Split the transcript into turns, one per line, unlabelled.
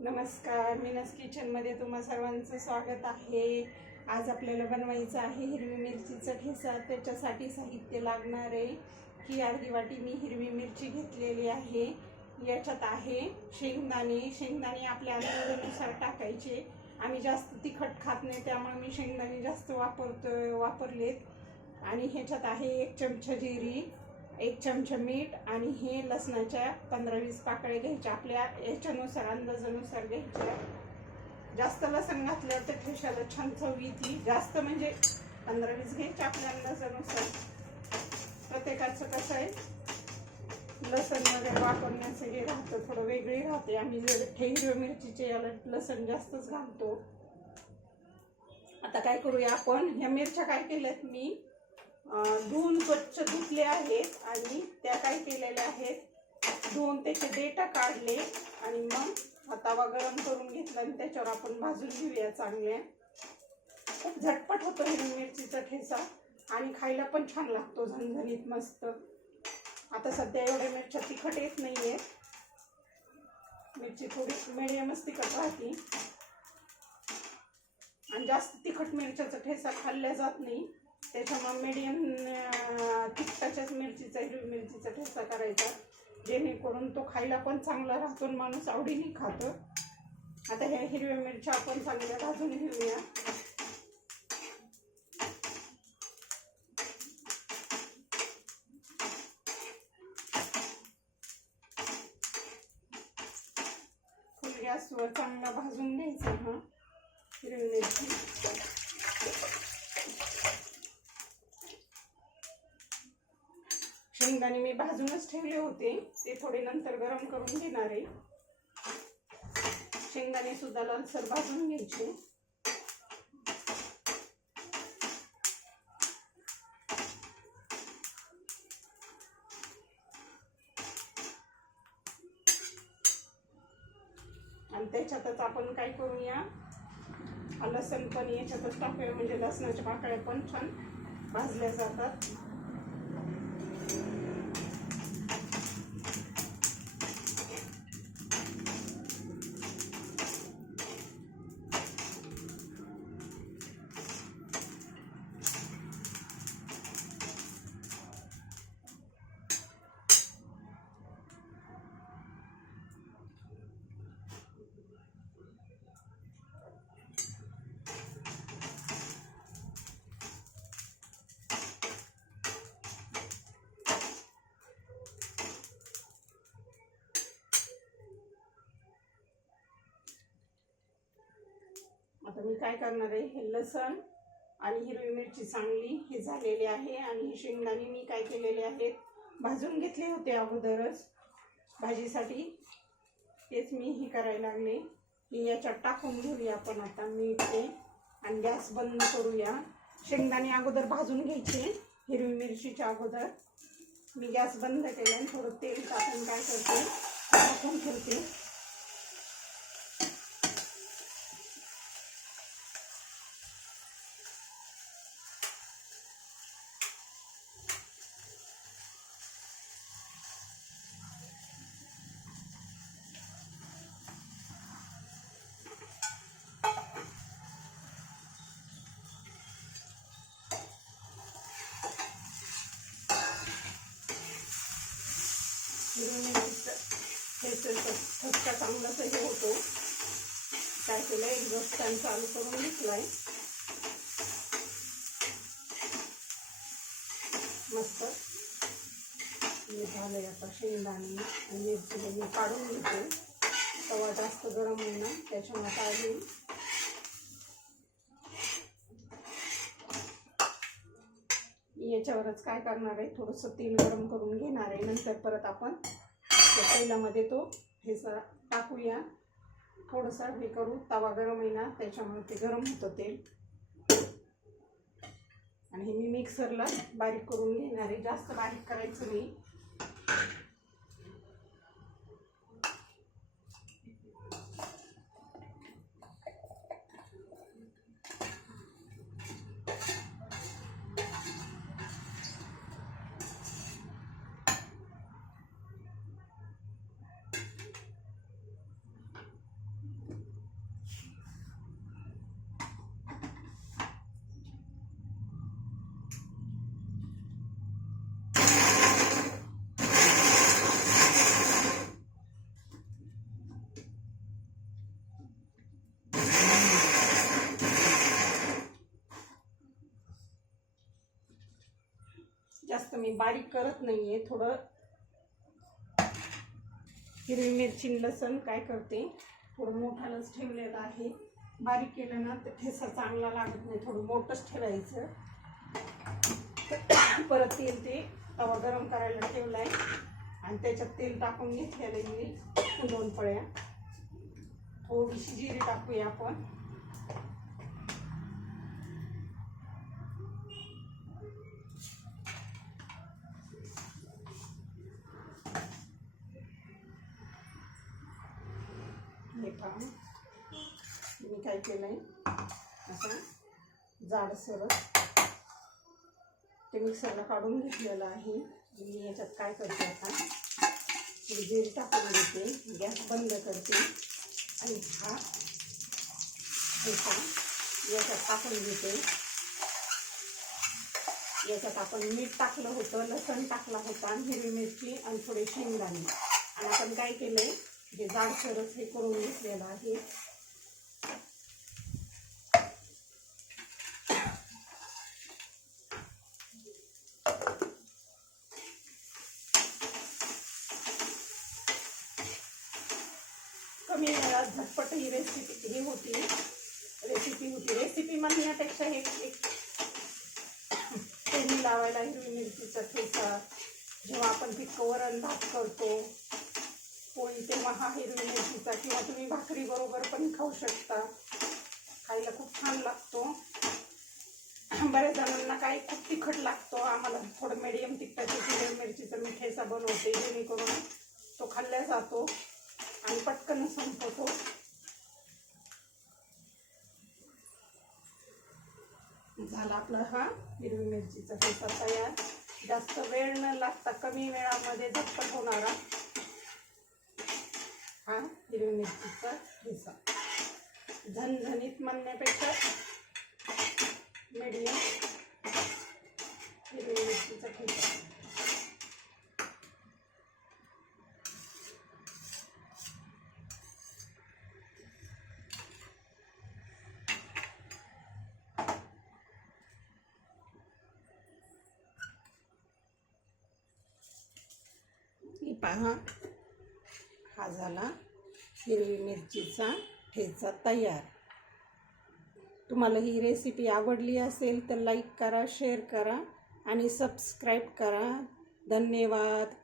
नमस्कार मीनस किचनमध्ये तुम्हा सर्वांचं स्वागत आहे. आज आपल्याला बनवायचं आहे हिरवी मिरचीचा ठेसा. त्याच्यासाठी साहित्य लागणार आहे. ही अर्धी वाटी मी हिरवी मिरची घेतलेली आहे. याच्यात आहे शेंगदाणे. शेंगदाणे आपल्या अंदाजानुसार टाकायचे. आम्ही जास्त तिखट खात नाही त्यामुळे मी शेंगदाणे जास्त वापरतो वापरलेत. आणि ह्याच्यात आहे एक चमचा जिरी. एक चमचा मीठ आणि हे लसणाच्या पंधरा वीस पाकळ्या घ्यायच्या. आपल्या याच्यानुसार अंदाजानुसार घ्यायच्या. जास्त लसण घातल्यावर तर ठेशाला छान चव येते. जास्त म्हणजे पंधरा वीस घ्यायच्या आपल्या अंदाजानुसार. प्रत्येकाचं कसं आहे? लसण वगैरे वापरण्याचं हे राहतं थोडं वेगळी राहते. आम्ही जर ठे हिरव्या मिरचीचे याला लसण जास्तच घालतो. आता काय करूया आपण? ह्या मिरच्या काय केल्यात मी? धुवून स्वच्छ धुतले आहेत आणि त्या काय केलेल्या आहेत. धुवून त्याचे डेटा काढले आणि मग हा तवा गरम करून घेतला आणि त्याच्यावर आपण भाजून घेऊया चांगल्या खूप झटपट होतो हिरवी मिरचीचा ठेचा आणि खायला पण छान लागतो झणझणीत मस्त. आता सध्या एवढ्या मिरच्या तिखट येत नाही आहेत मिरची थोडी मिडियमच तिखट राहते. आणि जास्त तिखट मिरच्याचा ठेचा खाल्ल्या जात नाही. त्याच्यामुळे मीडियम तिखटाच्याच मिरचीचा हिरवी मिरचीचा ठेचा करायचा. जेणेकरून तो खायला पण चांगला राहतो माणूस आवडीने खातो. आता ह्या हिरव्या मिरच्या आपण चांगल्या भाजून घेऊया. फुल गॅसवर चांगला भाजून घ्यायचा हा हिरवी मिरची. शेंगदाणे मी भाजूनच ठेवले होते. ते थोडे नंतर गरम करून घेणार आहे. शेंगदाणे सुद्धा लालसर भाजून घ्यायचे. आणि त्याच्यातच आपण काय करूया? लसण पण याच्यातच टाकूया. म्हणजे लसणाच्या पाकळ्या पण छान भाजल्या जातात. मी काय करणार आहे? हे लसण आणि हिरवी मिरची चांगली हे झालेली आहे आणि हे शेंगदाणे मी काय केलेले आहेत? भाजून घेतले होते अगोदरच. भाजीसाठी तेच मी हे करायला लागले. की याच्यात टाकून घेऊया आपण आता मीठ ते आणि गॅस बंद करूया. शेंगदाणे अगोदर भाजून घ्यायचे हिरवी मिरचीच्या अगोदर. मी गॅस बंद केला आणि थोडं तेल टाकून काय करते? टाकून ठेवते. चांगलाच हे होतो. काय केलं? एक फॅन चालू करून घेतलाय. मस्त. झालंय आता शेंगदाणे मिरची मी काढून घेते. तवा जास्त गरम होईना त्याच्यामुळे काढली. याच्यावरच काय करणार आहे? थोडंसं तेल गरम करून घेणार आहे. नंतर परत आपण त्या तेलामध्ये तो हे सर टाकूया. थोडंसं हे करू. तवा गरम आहे ना त्याच्यामुळे ते गरम होतं तेल आणि हे मी मिक्सरला बारीक करून घेणार आहे. जास्त बारीक करायचं नाही. जास्त मी बारीक करत नाही आहे थोडं हिरवी मिरची लसण काय करते थोडं मोठालंच ठेवलेलं आहे. बारीक केलं ना तर ठेसा चांगला लागत नाही थोडं मोठंच ठेवायचं. परत तेल ते तवा गरम करायला ठेवला आहे आणि त्याच्यात तेल टाकून घेतलेलं मी दोन पळ्या थोडीशी जिरी टाकूया आपण. पहा मी काय केलं आहे असं जाडसर ते मिक्सरला काढून घेतलेलं आहे. मी याच्यात काय करते आता? थोडी जिरी टाकून देते गॅस बंद करते. आणि हा ठेचा याच्यात टाकून घेते. याच्यात आपण मीठ टाकलं होतं लसण टाकला होता आणि हिरवी मिरची आणि थोडे शेंगदाणे. आणि आपण काय केलं आहे हे जाडसरच हे करून घेतलेलं आहे. कमी वेळात झटपट ही रेसिपी ही होती. रेसिपी होती. रेसिपी म्हणण्यापेक्षा हे एक फोडणी लावायला हिरवी मिरचीचा ठेचा जेव्हा आपण पिकं वरण भात करतो पोळी तेव्हा हा हिरवी मिरचीचा किंवा तुम्ही भाकरी बरोबर पण खाऊ शकता. खायला खूप छान लागतो. बऱ्याच जणांना काय खूप तिखट लागतो. आम्हाला थोडं मिडियम तिखटाची हिरवी मिरचीचा मी ठेचा बनवते जेणेकरून तो खाल्ला जातो आणि पटकन संपवतो झाला आपला हा हिरवी मिरचीचा ठेचा तयार. जास्त वेळ न लागता कमी वेळामध्ये झटपट होणारा हिरवी मिरचीचा ठेसा. झणझणीत म्हणण्यापेक्षा मिडियम हिरवी मिरचीचा ठेचा पहा. हा झाला. हिरवी मिरचीचा ठेचा तयार. तुम्हाला ही रेसिपी आवडली असेल तर लाईक करा शेअर करा आणि सबस्क्राईब करा. धन्यवाद.